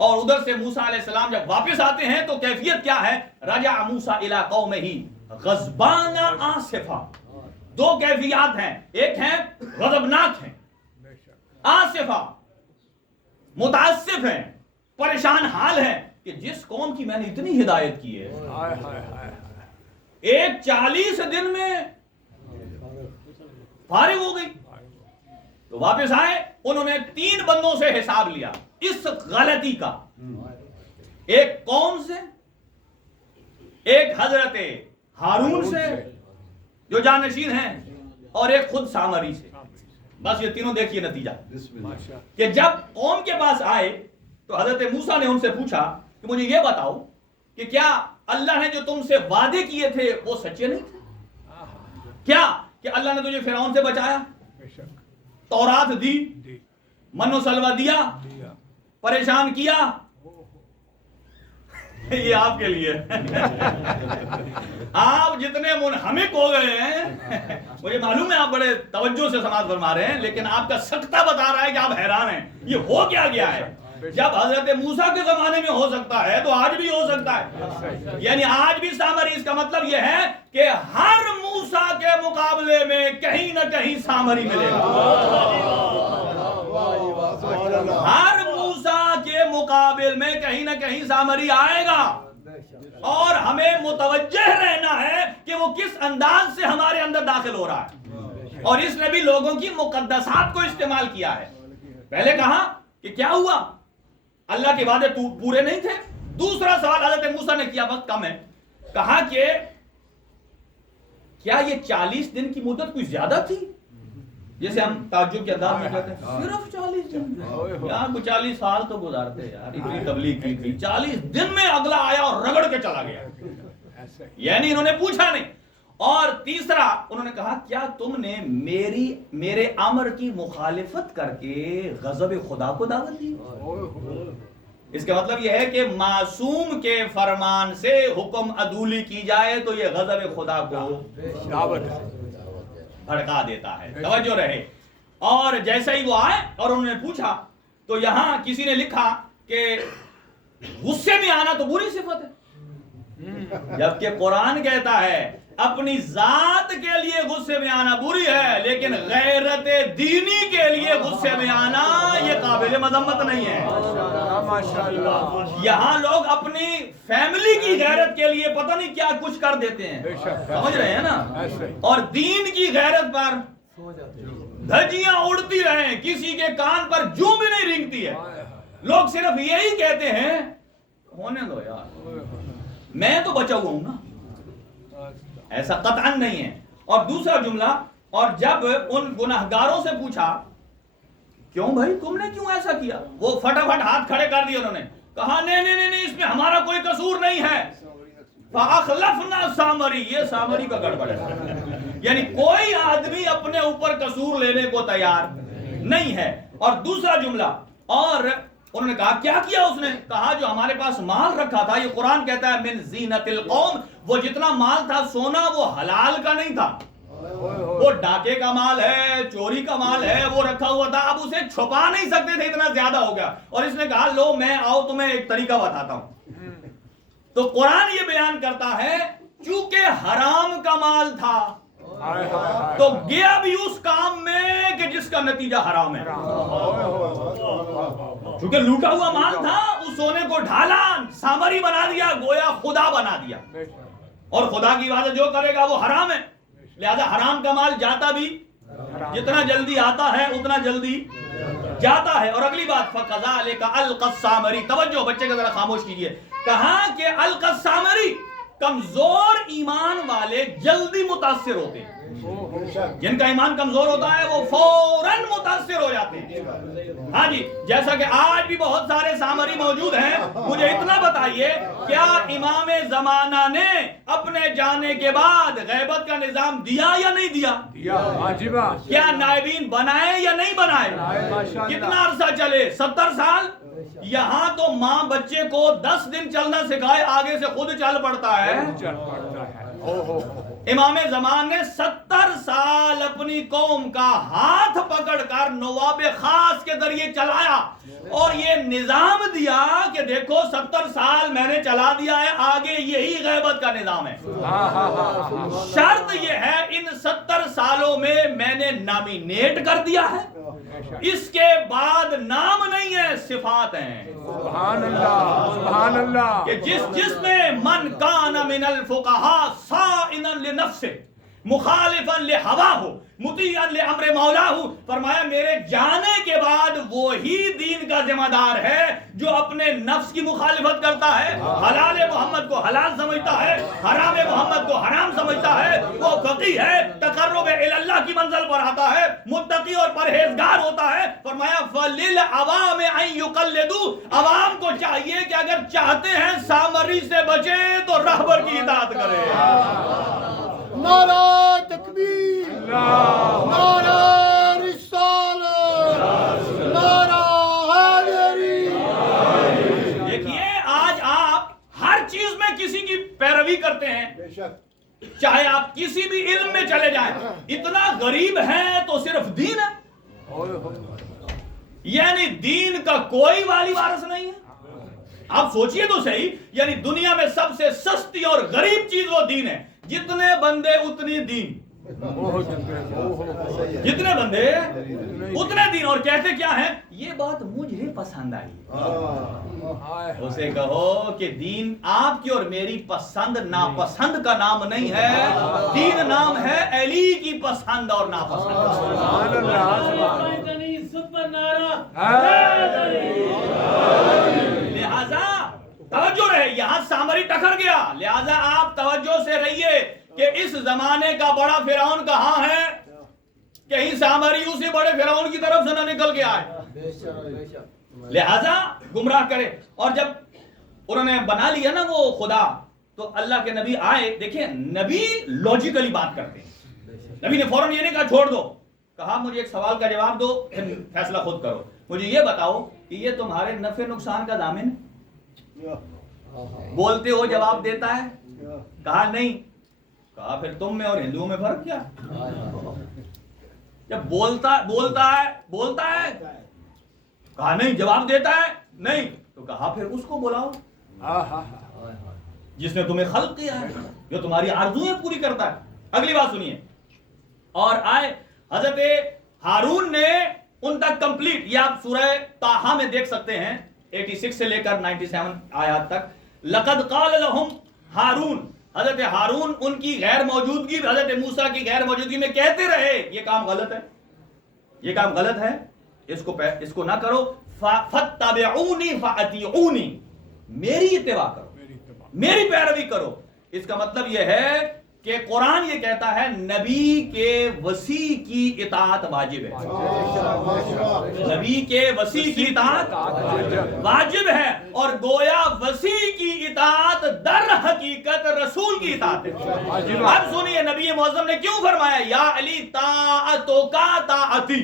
اور ادھر سے موسیٰ علیہ السلام جب واپس آتے ہیں تو کیفیت کیا ہے؟ رجع موسیٰ الی قومہ غضبان آصفا. دو کیفیات ہیں، ایک ہیں غضبناک ہیں، آصفا متاسف ہیں، پریشان حال ہیں کہ جس قوم کی میں نے اتنی ہدایت کی ہے، ایک 40 دن میں فارغ ہو گئی. تو واپس آئے، انہوں نے 3 بندوں سے حساب لیا اس غلطی کا، ایک قوم سے، ایک حضرت ہارون سے جو جانشین ہیں، اور ایک خود سامری سے. بس یہ تینوں دیکھیے نتیجہ کہ جب قوم کے پاس آئے تو حضرت موسیٰ نے ان سے پوچھا کہ مجھے یہ بتاؤ کہ کیا اللہ نے جو تم سے وعدے کیے تھے وہ سچے نہیں تھے؟ کیا کہ اللہ نے تجھے فرعون سے بچایا، تورات دی، من و سلوہ دیا، پریشان کیا؟ یہ آپ کے لیے آپ جتنے منہمک ہو گئے ہیں، مجھے معلوم ہے آپ بڑے توجہ سے سماعت فرما رہے ہیں، لیکن آپ کا سکتہ بتا رہا ہے کہ آپ حیران ہیں یہ ہو کیا گیا ہے. جب حضرت موسیٰ کے زمانے میں ہو سکتا ہے تو آج بھی ہو سکتا ہے. یعنی آج بھی سامری، اس کا مطلب یہ ہے کہ ہر موسیٰ کے مقابلے میں کہیں نہ کہیں سامری ملے گا. ہر موسیٰ کے مقابل میں کہیں نہ کہیں سامری آئے گا، اور ہمیں متوجہ رہنا ہے کہ وہ کس انداز سے ہمارے اندر داخل ہو رہا ہے. اور اس نے بھی لوگوں کی مقدسات کو استعمال کیا ہے. پہلے کہا کہ کیا ہوا، اللہ کے وعدے پورے نہیں تھے. دوسرا سوال حضرت موسیٰ نے کیا، وقت کم ہے، کہا کہ کیا یہ 40 دن کی مدت کوئی زیادہ تھی؟ جیسے ہم تعجب کے انداز میں کہتے ہیں صرف 40 دن، یار وہ 40 سال تو گزارتے یار، اتنی تبلیغ کی تھی، 40 دن میں اگلا آیا اور رگڑ کے چلا گیا. یعنی انہوں نے پوچھا نہیں. اور تیسرا انہوں نے کہا کیا تم نے میرے امر کی مخالفت کر کے غضب خدا کو دعوت دی؟ اس کا مطلب یہ ہے کہ معصوم کے فرمان سے حکم عدولی کی جائے تو یہ غضب خدا کو دعوت ہے. بھڑکا دیتا ہے. توجہ رہے. اور جیسا ہی وہ آئے اور انہوں نے پوچھا تو یہاں کسی نے لکھا کہ غصے میں آنا تو بری صفت ہے، جبکہ قرآن کہتا ہے اپنی ذات کے لیے غصے میں آنا بری ہے، لیکن غیرت دینی کے لیے غصے میں آنا یہ قابل مذمت نہیں ہے. یہاں لوگ اپنی فیملی کی غیرت کے لیے پتہ نہیں کیا کچھ کر دیتے ہیں، سمجھ رہے ہیں نا، اور دین کی غیرت پر دھجیاں اڑتی رہیں، کسی کے کان پر جوں بھی نہیں رینگتی ہے. لوگ صرف یہی کہتے ہیں ہونے دو یار، میں تو بچا ہوا ہوں نا. ایسا قطعاً نہیں ہے. اور دوسرا جملہ، اور جب ان گناہگاروں سے پوچھا کیوں بھائی تم نے کیوں ایسا کیا، وہ فٹافٹ ہاتھ کھڑے کر دیے. انہوں نے کہا نہیں اس میں ہمارا کوئی قصور نہیں ہے. فَأَخْلَفْنَا سامری، یہ سامری کا گڑبڑ ہے، یعنی کوئی آدمی اپنے اوپر قصور لینے کو تیار نہیں ہے. اور دوسرا جملہ، اور انہوں نے کہا کیا کیا، اس نے کہا جو ہمارے پاس مال رکھا تھا، یہ قرآن کہتا ہے من زینت القوم، وہ جتنا مال تھا سونا وہ حلال کا نہیں تھا، وہ ڈاکے کا مال ہے، چوری کا مال ہے، وہ رکھا ہوا تھا. اب اسے چھپا نہیں سکتے تھے، اتنا زیادہ ہو گیا. اور اس نے کہا لو میں آؤ تمہیں ایک طریقہ بتاتا ہوں. تو قرآن یہ بیان کرتا ہے چونکہ حرام کا مال تھا تو گیا بھی اس کام میں کہ جس کا نتیجہ حرام ہے. چونکہ لوٹا ہوا مال تھا، اس سونے کو ڈھالا، سامری بنا دیا، گویا خدا بنا دیا، اور خدا کی عبادت جو کرے گا وہ حرام ہے. لہذا حرام کا مال جاتا بھی جتنا جلدی آتا ہے اتنا جلدی جاتا ہے. اور اگلی بات فَكَذَلِكَ أَلْقَى السَّامِرِي، توجہ بچے کا ذرا خاموش کیجئے. کہا کہ القى السامری، کمزور ایمان والے جلدی متاثر ہوتے ہیں. جن کا ایمان کمزور ہوتا ہے وہ فوراً متاثر ہو جاتے ہیں. ہاں جی، جیسا کہ آج بھی بہت سارے سامری موجود ہیں. مجھے اتنا بتائیے کیا امام زمانہ نے اپنے جانے کے بعد غیبت کا نظام دیا یا نہیں دیا؟ کیا نائبین بنائے یا نہیں بنائے؟ کتنا عرصہ چلے؟ 70 سال. یہاں تو ماں بچے کو 10 دن چلنا سکھائے، آگے سے خود چل پڑتا ہے. امام زمان نے 70 سال اپنی قوم کا ہاتھ پکڑ کر نواب خاص کے ذریعے چلایا اور یہ نظام دیا کہ دیکھو 70 سال میں نے چلا دیا ہے، آگے یہی غیبت کا نظام ہے. شرط یہ ہے ان 70 سالوں میں نے نامینیٹ کر دیا ہے، اس کے بعد نام نہیں ہے، صفات ہیں. سبحان اللہ سبحان اللہ. کہ جس میں من کان من الفقہاء صائنا لنفسه مخالفا لہواہ مطیعا لامر مولاہ، فرمایا میرے جانے کے بعد وہی دین کا ذمہ دار ہے جو اپنے نفس کی مخالفت کرتا ہے، حلال محمد کو حلال سمجھتا ہے، حرام محمد کو حرام سمجھتا ہے، وہ فقیہ ہے، تقرب الی اللہ کی منزل پر آتا ہے، متقی اور پرہیزگار ہوتا ہے. فرمایا فَلِلْعَوَامِ أَن يُقَلِّدُوا، عوام کو چاہیے کہ اگر چاہتے ہیں سامری سے بچے تو رہبر کی اطاعت کرے. نعرہ تکبیر، نعرہ رسالت، نعرہ حیدری. دیکھیے آج آپ ہر چیز میں کسی کی پیروی کرتے ہیں، چاہے آپ کسی بھی علم میں چلے جائیں. اتنا غریب ہیں تو صرف دین ہے، یعنی دین کا کوئی والی وارث نہیں ہے. آپ سوچئے تو صحیح، یعنی دنیا میں سب سے سستی اور غریب چیز وہ دین ہے. جتنے بندے اتنی دین، جتنے بندے اتنے دین. اور کہتے کیا ہیں؟ یہ بات مجھے پسند آئی. اسے کہو کہ دین آپ کی اور میری پسند ناپسند کا نام نہیں ہے، دین نام ہے علی کی پسند اور ناپسند. لہذا توجہ رہے، یہاں سامری ٹکر گیا. لہذا آپ توجہ سے رہیے کہ اس زمانے کا بڑا فرعون کہاں ہے، کہیں سامری اسی بڑے فرعون کی طرف سے نہ نکل کے آئے. لہذا گمراہ کرے. اور جب انہوں نے بنا لیا نا وہ خدا، تو اللہ کے نبی آئے. دیکھیں نبی لاجیکلی بات کرتے ہیں. نبی نے فوراً یہ نہیں کہا چھوڑ دو، کہا مجھے ایک سوال کا جواب دو، پھر فیصلہ خود کرو. مجھے یہ بتاؤ کہ یہ تمہارے نفع نقصان کا ضامن ہے؟ بولتے ہو جواب دیتا ہے؟ کہا نہیں. کہا پھر تم میں اور ہندوؤں میں فرق کیا؟ جب بولتا ہے کہا نہیں، جواب دیتا ہے نہیں، تو کہا پھر اس کو بلاؤ جس نے تمہیں خلق کیا ہے، جو تمہاری آرزویں پوری کرتا ہے۔ اگلی بات سنیے، اور آئے حضرت ہارون نے ان تک کمپلیٹ، یہ آپ سورہ طٰہٰ میں دیکھ سکتے ہیں 86 سے لے کر 97 آیات تک، لقد قال لهم ہارون، حضرت ہارون ان کی غیر موجودگی، حضرت موسیٰ کی غیر موجودگی میں کہتے رہے یہ کام غلط ہے، یہ کام غلط ہے، اس کو نہ کرو، فَاتَّبِعُونِي فَأَطِیعُونِی، میری اتباع کرو، میری پیروی کرو۔ اس کا مطلب یہ ہے کہ قرآن یہ کہتا ہے نبی کے وصی کی اطاعت واجب ہے، نبی کے وصی کی اطاعت واجب ہے، اور گویا وصی کی اطاعت در حقیقت رسول کی اطاعت ہے۔ اب سنیے نبی معظم نے کیوں فرمایا یا علی طاعتوں کا طاعتی،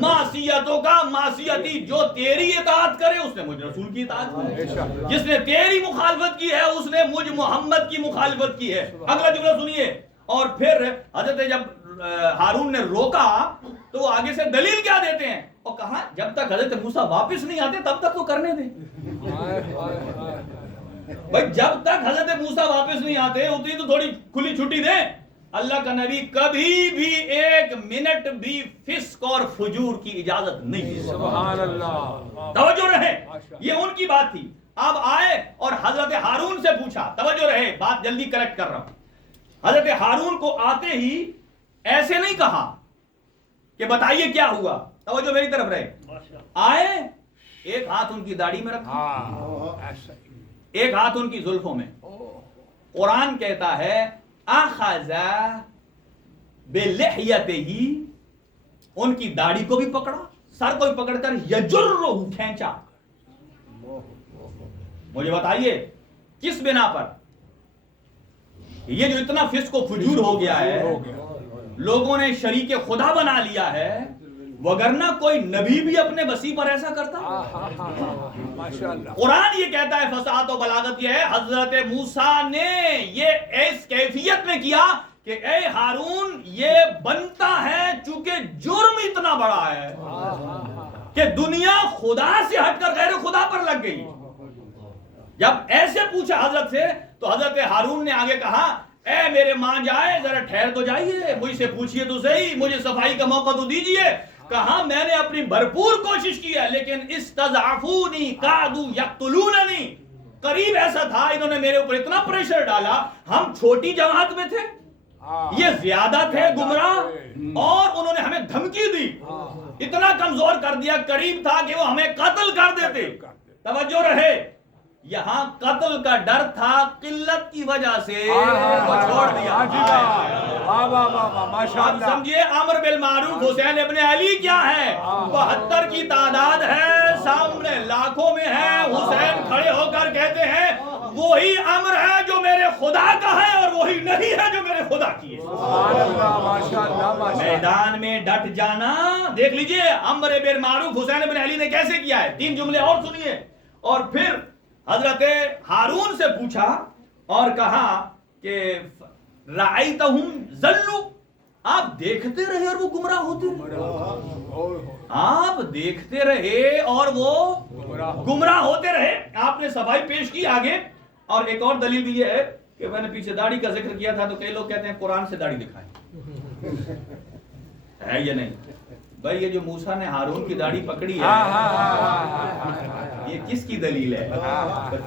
معصیتوں کا معصیتی، جو تیری اطاعت کرے اس نے مجھ رسول کی اطاعت کی، جس نے تیری مخالفت کی ہے اس نے مجھ محمد کی مخالفت کی ہے۔ اگلا جملہ سنیے، اور پھر حضرت جب ہارون نے روکا تو وہ آگے سے دلیل کیا دیتے ہیں، اور کہا جب تک حضرت موسیٰ واپس نہیں آتے تب تک تو کرنے دیں۔ بھائی جب تک حضرت موسیٰ واپس نہیں آتے اتنی تو تھوڑی کھلی چھٹی دیں۔ اللہ کا نبی کبھی بھی ایک منٹ بھی فسق اور فجور کی اجازت نہیں دی۔ سبحان اللہ، توجہ رہے، یہ ان کی بات تھی۔ اب آئے اور حضرت ہارون سے پوچھا، توجہ رہے، بات جلدی کریکٹ کر رہا ہوں۔ حضرت ہارون کو آتے ہی ایسے نہیں کہا کہ بتائیے کیا ہوا، توجہ میری طرف رہے، آئے ایک ہاتھ ان کی داڑھی میں رکھا، ایک ہاتھ ان کی زلفوں میں۔ قرآن کہتا ہے اخذ بلحیتہ، ان کی داڑھی کو بھی پکڑا، سر کو بھی پکڑ کر یجرہ، کھینچا۔ مجھے بتائیے کس بنا پر یہ جو اتنا فسق و فجور ہو گیا ہے، لوگوں نے شریک خدا بنا لیا ہے، وگرنہ کوئی نبی بھی اپنے وصی پر ایسا کرتا؟ قرآن یہ کہتا ہے، فصاحت و بلاغت یہ ہے، حضرت موسیٰ نے یہ اس کیفیت میں کیا کہ اے ہارون یہ بنتا ہے چونکہ جرم اتنا بڑا ہے کہ دنیا خدا سے ہٹ کر غیر خدا پر لگ گئی۔ جب ایسے پوچھا حضرت سے تو حضرت ہارون نے آگے کہا اے میرے ماں جائے ذرا ٹھہر تو جائیے، مجھ سے پوچھئے تو صحیح، مجھے صفائی کا موقع تو دیجئے۔ کہا میں نے اپنی بھرپور کوشش کی ہے لیکن استضعفونی قعدوا یقتلوننی، قریب ایسا تھا انہوں نے میرے اوپر اتنا پریشر ڈالا، ہم چھوٹی جماعت میں تھے، یہ زیادہ تھے گمراہ، اور انہوں نے ہمیں دھمکی دی، اتنا کمزور کر دیا، قریب تھا کہ وہ ہمیں قتل کر دیتے۔ توجہ رہے، یہاں قتل کا ڈر تھا، قلت کی وجہ سے وہ چھوڑ دیا۔ آپ سمجھئے امر بالمعروف حسین ابن علی کیا ہے، 72 کی تعداد ہے، سامنے لاکھوں میں ہے، حسین کھڑے ہو کر کہتے ہیں وہی امر ہے جو میرے خدا کا ہے اور وہی نہیں ہے جو میرے خدا کی ہے۔ میدان میں ڈٹ جانا، دیکھ لیجئے امر بالمعروف حسین ابن علی نے کیسے کیا ہے۔ 3 جملے اور سنیے، اور پھر حضرت ہارون سے پوچھا اور کہا کہ رأیتہم ضلوا، آپ دیکھتے رہے اور وہ گمراہ ہوتے رہے، آپ دیکھتے رہے اور وہ گمراہ ہوتے رہے۔ آپ نے صفائی پیش کی آگے، اور ایک اور دلیل بھی یہ ہے کہ میں نے پیچھے داڑھی کا ذکر کیا تھا تو کئی لوگ کہتے ہیں قرآن سے داڑھی دکھائیں، ہے یا نہیں؟ بھائی یہ جو موسیٰ نے ہارون کی داڑھی پکڑی ہے یہ کس کی دلیل ہے؟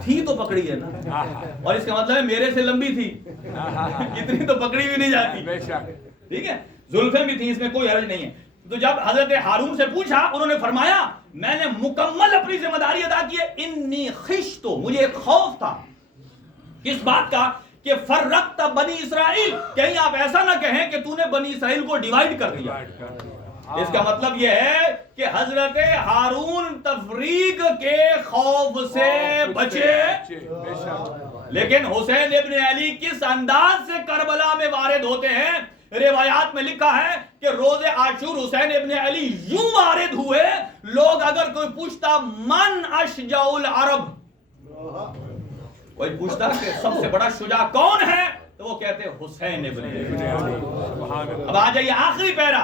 تھی تو پکڑی ہے نا، اور اس کا مطلب ہے میرے سے لمبی تھی، اتنی تو پکڑی بھی نہیں جاتی، ٹھیک ہے، زلفیں بھی تھیں، اس میں کوئی حرج نہیں ہے۔ تو جب حضرت ہارون سے پوچھا انہوں نے فرمایا میں نے مکمل اپنی ذمہ داری ادا کی ہے، انی خشت، مجھے ایک خوف تھا، کس بات کا کہ فرقت بنی اسرائیل، کہیں آپ ایسا نہ کہیں کہ تو نے بنی اسرائیل کو ڈیوائیڈ کر دیا۔ اس کا مطلب یہ ہے کہ حضرت ہارون تفریق کے خوف سے بچے، لیکن حسین ابن علی کس انداز سے کربلا میں وارد ہوتے ہیں، روایات میں لکھا ہے کہ روز عاشور حسین ابن علی یوں وارد ہوئے، لوگ اگر کوئی پوچھتا من اشجع العرب، کوئی پوچھتا کہ سب سے بڑا شجاع کون ہے تو وہ کہتے حسین ابن علی۔ اب آ جائیے آخری پیرا،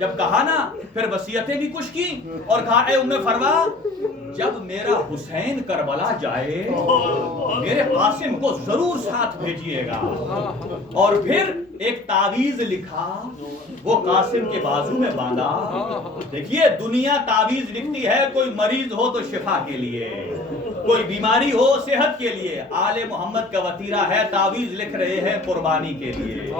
جب کہا نا پھر وصیتیں بھی کچھ کی اور کہا اے ام فروا جب میرا حسین کربلا جائے میرے قاسم کو ضرور ساتھ بھیجیے گا. اور پھر ایک تعویذ لکھا وہ قاسم کے بازو میں باندھا. دیکھیے دنیا تعویذ لکھتی ہے کوئی مریض ہو تو شفا کے لیے, کوئی بیماری ہو صحت کے لیے. آل محمد کا وتیرہ ہے تعویذ لکھ رہے ہیں قربانی کے لیے,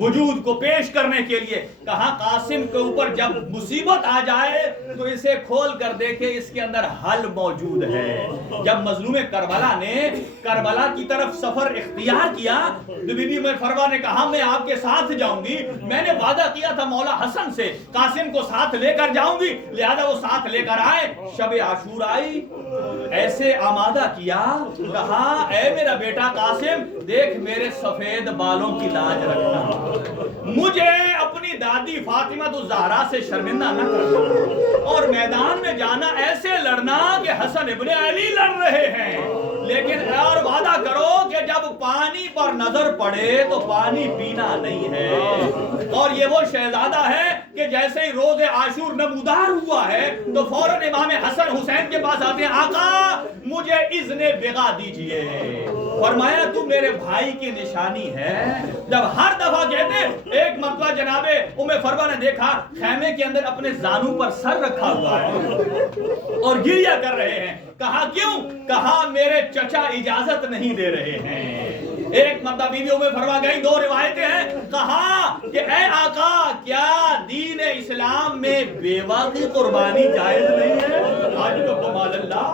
وجود کو پیش کرنے کے لیے. کہا قاسم کے اوپر جب مصیبت آ جائے تو اسے کھول کر دیکھے اس کے اندر حل موجود ہے. جب مظلوم کربلا نے کربلا کی طرف سفر اختیار کیا تو بی بی فروا نے کہا میں آپ کے ساتھ جاؤں گی, میں نے وعدہ کیا تھا مولا حسن سے قاسم کو ساتھ لے کر جاؤں گی, لہذا وہ ساتھ لے کر آئے. شب عاشور آئی, ایسے آمادہ کیا, کہا اے میرا بیٹا قاسم دیکھ میرے سفید بالوں کی لاج رکھنا, مجھے اپنی دادی فاطمہ الزہرا سے شرمندہ نہ کرنا, اور میدان میں جانا ایسے لڑنا کہ حسن ابن علی لڑ رہے ہیں, لیکن اور وعدہ کرو کہ جب پانی پر نظر پڑے تو پانی پینا نہیں ہے. اور یہ وہ شہزادہ ہے کہ جیسے ہی روز عاشور نمودار ہوا ہے تو فوراً امام حسن حسین کے پاس آتے ہیں, آقا مجھے اذن بغا دیجئے. فرمایا تو میرے بھائی کی نشانی ہے. جب ہر دفعہ کہتے, ایک مرتبہ جناب ام فروا نے دیکھا خیمے کے اندر اپنے زانوں پر سر رکھا ہوا ہے اور گریہ کر رہے ہیں. کہا کیوں؟ کہا میرے چچا اجازت نہیں دے رہے ہیں. ایک مرتبہ بی بی ام فروا گئی, دو روایتیں ہیں, کہا کہ اے آقا کیا دین اسلام میں بیوہ کی قربانی جائز نہیں ہے؟ آج تو کمال اللہ.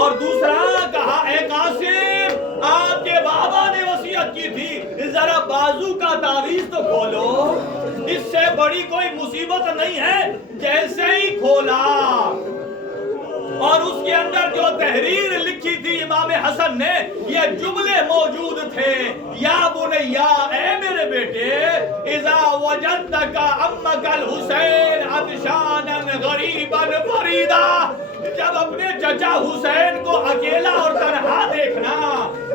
اور دوسرا کہا اے قاسم آپ کے بابا نے وصیت کی تھی ذرا بازو کا تعویذ تو کھولو, اس سے بڑی کوئی مصیبت نہیں ہے. جیسے ہی کھولا اور اس کے اندر جو تحریر لکھی تھی امام حسن نے, یہ جملے موجود تھے, یا بنیا اے میرے بیٹے اذا وجدتک امک الحسین عطشانا غریبا فریدا, جب اپنے چچا حسین کو اکیلا اور تنہا دیکھنا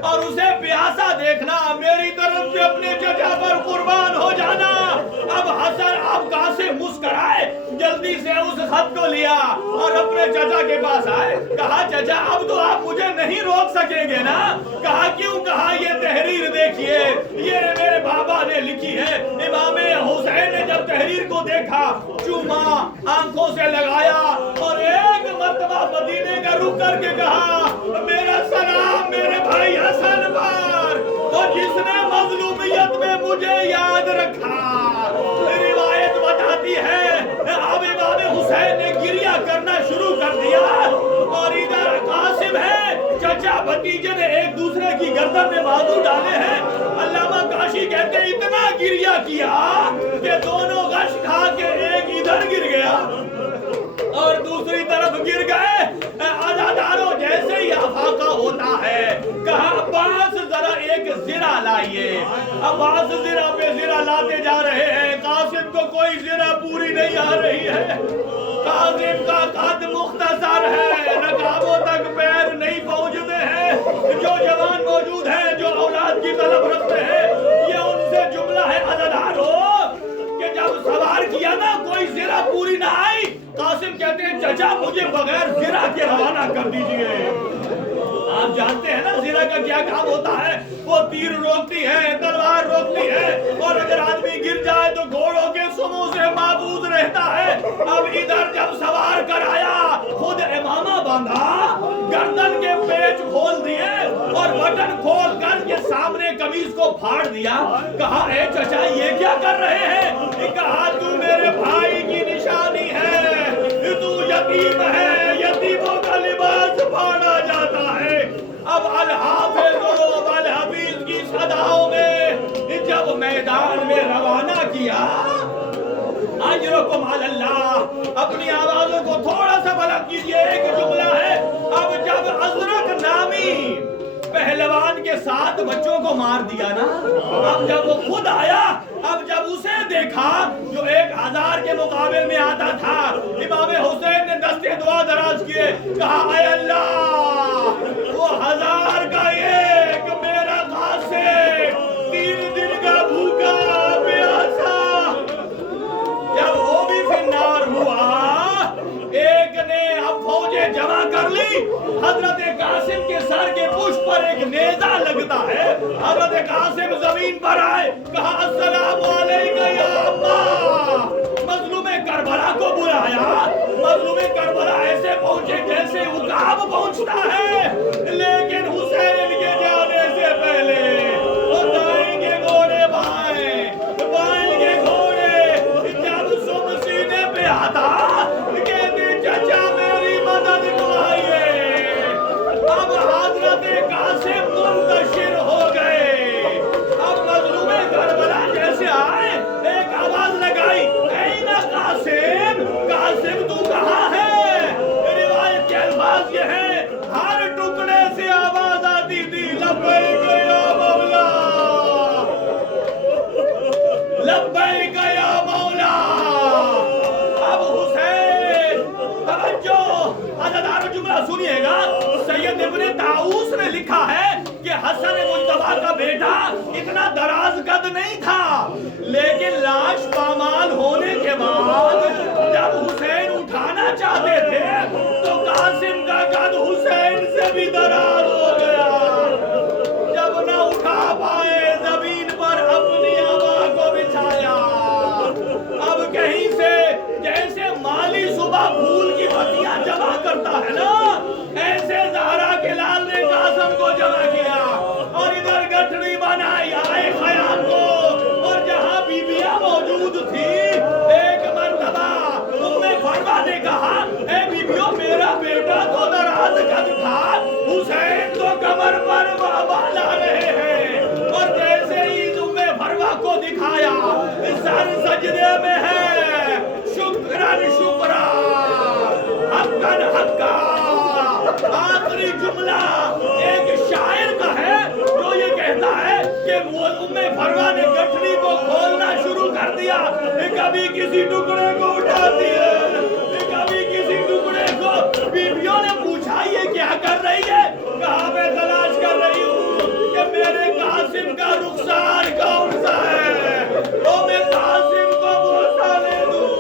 اور اسے پیاسا دیکھنا, میری طرف سے اپنے چچا پر قربان ہو جانا. اب حسن اب قاسم مسکرائے, جلدی سے اس خط کو لیا اور اپنے چچا کے پاس آئے. کہا چچا اب تو آپ مجھے نہیں روک سکیں گے نا؟ کہا کیوں؟ کہا یہ تحریر دیکھیے, یہ میرے بابا نے لکھی ہے. امام حسین نے جب تحریر کو دیکھا چوما, آنکھوں سے لگایا اور ایک مرتبہ مدینے کا رخ کر کے کہا میرا سلام میرے بھائی حسن پر, تو جس نے مظلومیت میں مجھے یاد رکھا. روایت بتاتی ہے اب امام حسین نے گریہ کرنا شروع کر دیا اور ادھر قاسم ہے, چچا بھتیجے نے ایک دوسرے کی گردن میں بازو ڈالے ہیں. علامہ کاشی کہتے ہیں اتنا گریہ کیا کہ دونوں غش کھا کے ایک ادھر گر گیا اور دوسری طرف گر گئے. عزاداروں جیسے ہی افاقہ ہوتا ہے, کہا عباس ذرا ایک زرہ لائیے. عباس زرہ پہ زرہ لاتے جا رہے ہیں, قاسم کو کوئی زرہ پوری نہیں آ رہی ہے. قاسم کا قد مختصر ہے, رکابوں تک پیر نہیں پہنچتے ہیں. جو جوان موجود ہیں جو اولاد کی طلب رکھتے ہیں, یہ ان سے جملہ ہے عزاداروں کہ جب سوار کیا نا کوئی زرہ پوری نہ آئی, قاسم کہتے ہیں چچا مجھے بغیر زرہ کے روانہ کر دیجئے. آپ جانتے ہیں نا زرہ کا کیا کام ہوتا ہے, وہ تیر روکتی ہے, تلوار روکتی ہے, اور اگر آدمی گر جائے تو گھوڑوں کے سموں سے محفوظ رہتا ہے. اب ادھر جب سوار کر آیا خود امامہ باندھا, گردن کے پیچ کھول دیے اور بٹن کھول کر کے سامنے قمیض کو پھاڑ دیا. کہا اے چچا یہ کیا کر رہے ہیں؟ کہا تو میرے بھائی کی نشانی ہے, تو یتیم ہے, یتیموں کا لباس پھاڑا جاتا ہے. اب الحافظ و الحفیظ کی صداؤں میں جب میدان میں روانہ کیا, اجرکم علی اللہ, اپنی آوازوں کو تھوڑا سا بلند کیجئے. ایک جملہ ہے, اب جب ازرق نامی پہلوان کے ساتھ بچوں کو مار دیا نا, اب جب وہ خود آیا, اب جب اسے دیکھا جو 1000 کے مقابل میں آتا تھا, امام حسین نے دستے دعا دراز کیے, کہا اے اللہ وہ 1000 کا ایک میرا قاسم 3 دن کا بھوکا پیاسا. جب ایک نیزہ لگتا ہے. حضرت قاسم زمین پر آئے, کہا السلام علیکم یا اماں. مظلوم کربلا کو بلایا. مظلوم کربلا ایسے پہنچے جیسے عقاب پہنچتا ہے, لیکن حسین کے جانے سے پہلے وہ دائیں گے گھوڑے بائیں گے گھوڑے. جب سم سینے پہ آتا کہتے چچا میری مدد کو آئیے. اب حضرت قاسم منتشر ہو گئے. اب مظلوم کربلا جیسے آئے ایک آواز لگائی, این قاسم, قاسم تو کہاں ہے. روایت کے الفاظ یہ ہیں, ہر ٹکڑے سے آواز آتی تھی لبیک یا مولا, لبیک یا مولا. اب حسین توجہ, عزادار جملہ سنیے گا. سید ابن طاؤس نے لکھا ہے کہ حسن مجتبیٰ کا بیٹا اتنا دراز قد نہیں تھا, لیکن لاش پامال ہونے کے بعد جب حسین اٹھانا چاہتے تھے تو قاسم کا قد حسین سے بھی دراز ہو گیا. جب نہ اٹھا پائے زمین پر اپنی آبا کو بچھایا. اب کہیں سے جیسے مالی صبح پھول کی پتیاں جمع کرتا ہے نا, ایسے زہرا کے لال نے قاسم کو جمع کیا اور ادھر گٹھڑی بنائی آئے خیام کو. اور جہاں بیویاں موجود تھی, ایک مرتبہ فرما نے کہا, اے بیویوں میرا بیٹا تو دراز قد تھا, حسین تو کمر پر بالا رہے ہیں. اور جیسے ہی فرما کو دکھایا سر سجدے میں ہے, شکرن شکرا حقن حقا. آخری جملہ ایک شاعر کا ہے جو یہ کہتا ہے کہ وہ فرما نے گٹھڑی کو کھولنا شروع کر دیا, کبھی کسی ٹکڑے کو اٹھاتی ہے, کبھی کسی ٹکڑے کو. بیویوں نے پوچھا یہ کیا کر رہی ہے, کہا میں تلاش کر رہی ہوں کہ میرے قاسم کا رخسار کون سا ہے, تو میں قاسم کو بوسہ لے دوں.